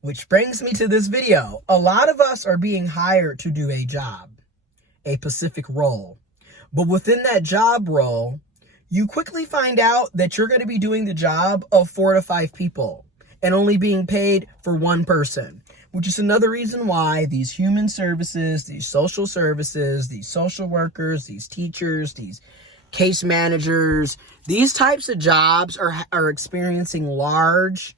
Which brings me to this video. A lot of us are being hired to do a job, a specific role. But within that job role, you quickly find out that you're going to be doing the job of 4 to 5 people and only being paid for one person, which is another reason why these human services, these social services, these social workers, these teachers, these case managers, these types of jobs are experiencing large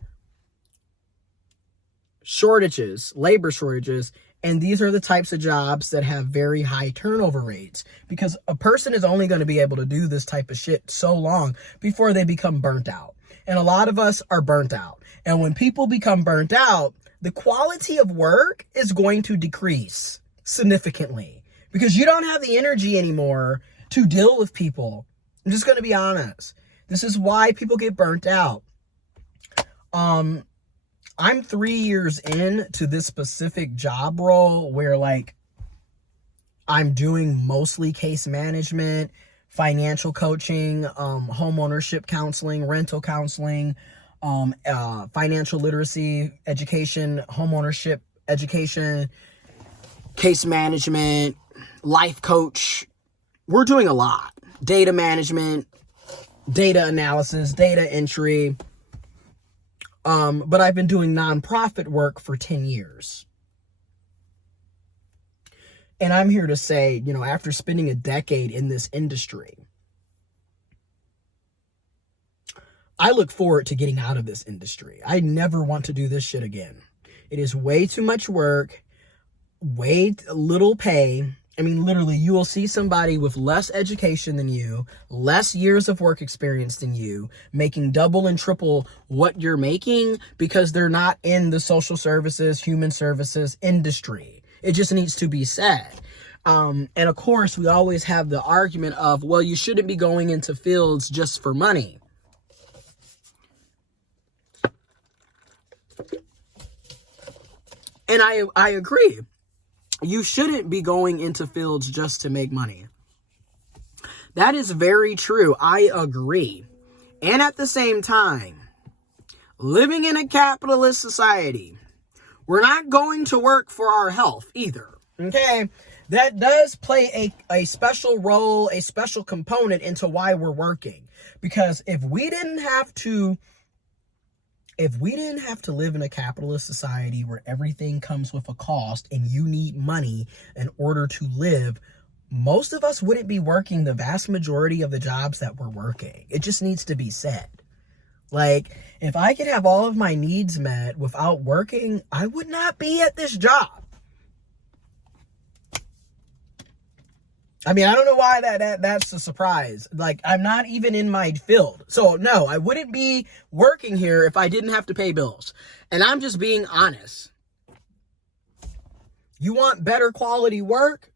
shortages, labor shortages, and these are the types of jobs that have very high turnover rates because a person is only going to be able to do this type of shit so long before they become burnt out. And a lot of us are burnt out. And when people become burnt out, the quality of work is going to decrease significantly because you don't have the energy anymore to deal with people. I'm just going to be honest. This is why people get burnt out. I'm 3 years into this specific job role where I'm doing mostly case management, financial coaching, home ownership counseling, rental counseling, financial literacy education, home ownership education, case management, life coach. We're doing a lot. Data management, data analysis, data entry. But I've been doing nonprofit work for 10 years. And I'm here to say, after spending a decade in this industry, I look forward to getting out of this industry. I never want to do this shit again. It is way too much work, way little pay. I mean, literally, you will see somebody with less education than you, less years of work experience than you, making double and triple what you're making because they're not in the social services, human services industry. It just needs to be said. And of course, we always have the argument of, well, you shouldn't be going into fields just for money. And I agree. You shouldn't be going into fields just to make money. That is very true. I agree. And at the same time, living in a capitalist society, we're not going to work for our health either. Okay? That does play a special role, a special component into why we're working. Because if we didn't have to live in a capitalist society where everything comes with a cost and you need money in order to live, most of us wouldn't be working the vast majority of the jobs that we're working. It just needs to be said. If I could have all of my needs met without working, I would not be at this job. I mean, I don't know why that's a surprise. I'm not even in my field. So no, I wouldn't be working here if I didn't have to pay bills. And I'm just being honest. You want better quality work?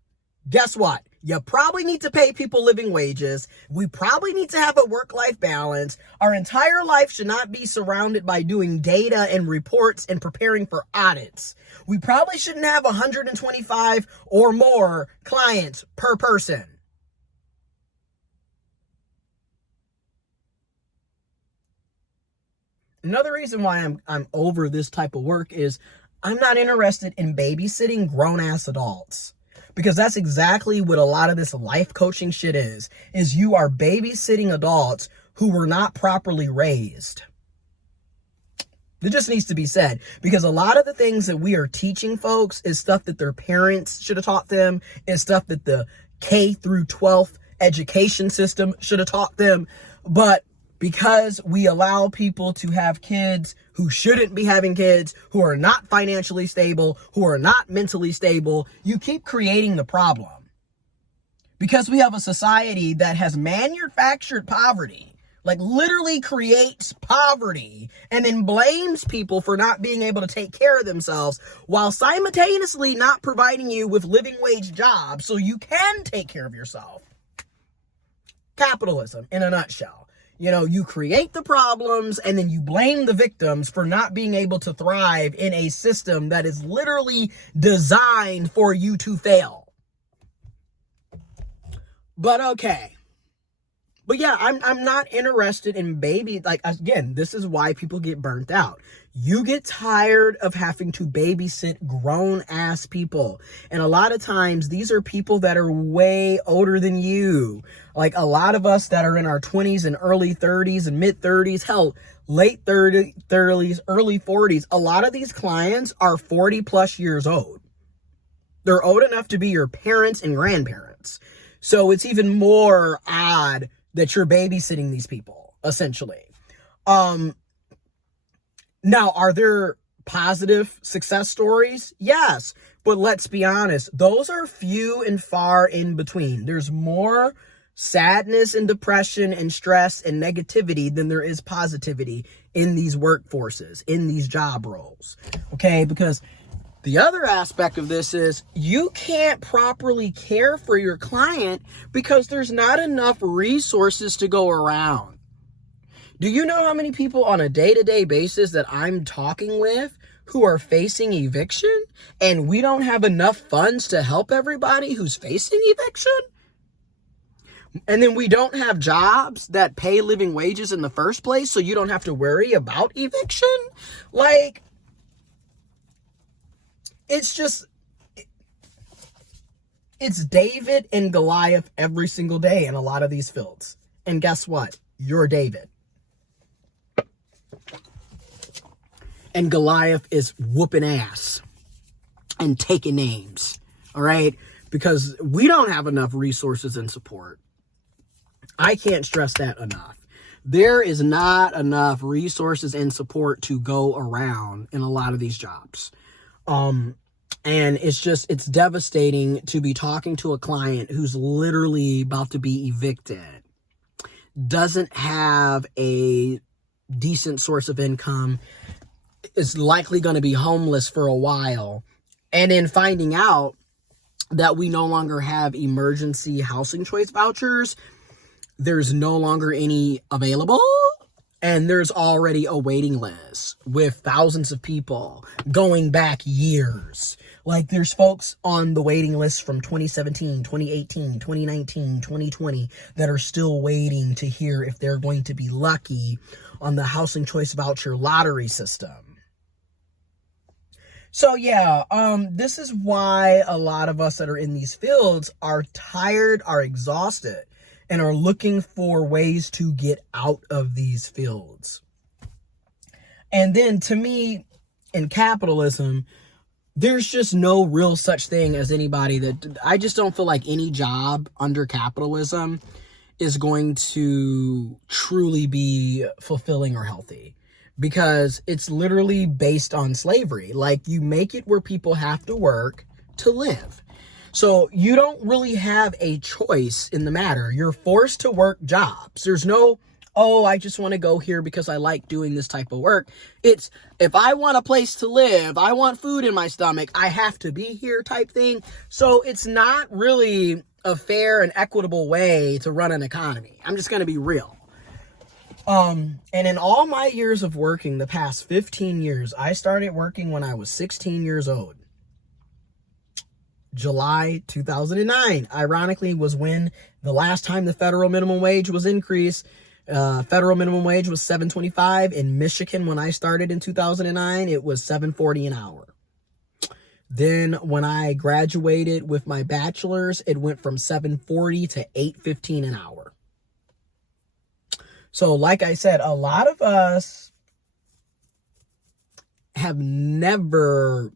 Guess what? You probably need to pay people living wages. We probably need to have a work-life balance. Our entire life should not be surrounded by doing data and reports and preparing for audits. We probably shouldn't have 125 or more clients per person. Another reason why I'm over this type of work is I'm not interested in babysitting grown-ass adults. Because that's exactly what a lot of this life coaching shit is you are babysitting adults who were not properly raised. It just needs to be said. Because a lot of the things that we are teaching folks is stuff that their parents should have taught them, is stuff that the K through 12th education system should have taught them. But because we allow people to have kids who shouldn't be having kids, who are not financially stable, who are not mentally stable, you keep creating the problem. Because we have a society that has manufactured poverty, literally creates poverty, and then blames people for not being able to take care of themselves while simultaneously not providing you with living wage jobs so you can take care of yourself. Capitalism in a nutshell. You create the problems and then you blame the victims for not being able to thrive in a system that is literally designed for you to fail. But okay. But yeah, I'm not interested in baby. Like, again, this is why people get burnt out. You get tired of having to babysit grown ass people. And a lot of times these are people that are way older than you. Like a lot of us that are in our 20s and early 30s and mid 30s, hell, late 30s, early 40s. A lot of these clients are 40 plus years old. They're old enough to be your parents and grandparents. So it's even more odd that you're babysitting these people, essentially. Now, are there positive success stories? Yes, but let's be honest, those are few and far in between. There's more sadness and depression and stress and negativity than there is positivity in these workforces, in these job roles, okay? Because the other aspect of this is you can't properly care for your client because there's not enough resources to go around. Do you know how many people on a day-to-day basis that I'm talking with who are facing eviction and we don't have enough funds to help everybody who's facing eviction? And then we don't have jobs that pay living wages in the first place, so you don't have to worry about eviction? Like, it's just, it's David and Goliath every single day in a lot of these fields. And guess what? You're David. And Goliath is whooping ass and taking names, all right? Because we don't have enough resources and support. I can't stress that enough. There is not enough resources and support to go around in a lot of these jobs. And it's devastating to be talking to a client who's literally about to be evicted, doesn't have a decent source of income, is likely going to be homeless for a while, and then finding out that we no longer have emergency housing choice vouchers, there's no longer any available, and there's already a waiting list with thousands of people going back years. Like, there's folks on the waiting list from 2017, 2018, 2019, 2020 that are still waiting to hear if they're going to be lucky on the housing choice voucher lottery system. So yeah, this is why a lot of us that are in these fields are tired, are exhausted, and are looking for ways to get out of these fields. And then to me, in capitalism, there's just no real such thing as anybody that, I just don't feel like any job under capitalism is going to truly be fulfilling or healthy, because it's literally based on slavery. Like, you make it where people have to work to live. So you don't really have a choice in the matter. You're forced to work jobs. There's no, oh, I just want to go here because I like doing this type of work. It's, if I want a place to live, I want food in my stomach, I have to be here type thing. So it's not really a fair and equitable way to run an economy. I'm just going to be real. And in all my years of working, the past 15 years, I started working when I was 16 years old. July 2009, ironically, was when the last time the federal minimum wage was increased. Federal minimum wage was $7.25. In Michigan, when I started in 2009, it was $7.40 an hour. Then when I graduated with my bachelor's, it went from $7.40 to $8.15 an hour. So like I said, a lot of us have never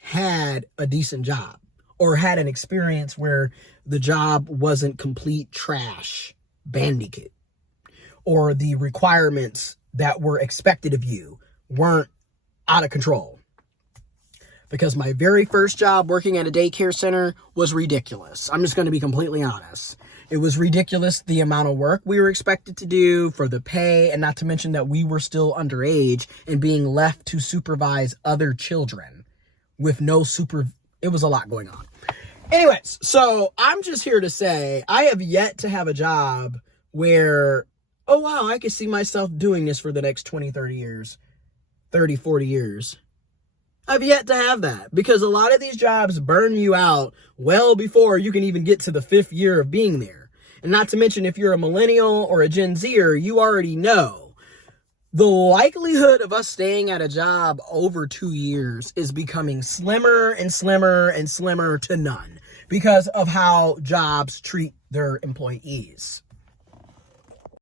had a decent job or had an experience where the job wasn't complete trash bandicoot, or the requirements that were expected of you weren't out of control. Because my very first job working at a daycare center was ridiculous. I'm just going to be completely honest. It was ridiculous, the amount of work we were expected to do, for the pay, and not to mention that we were still underage and being left to supervise other children with no it was a lot going on. Anyways, so I'm just here to say I have yet to have a job where, oh wow, I could see myself doing this for the next 20, 30 years, 30, 40 years. I've yet to have that, because a lot of these jobs burn you out well before you can even get to the 5th year of being there. And not to mention, if you're a millennial or a Gen Zer, you already know the likelihood of us staying at a job over 2 years is becoming slimmer and slimmer and slimmer to none because of how jobs treat their employees.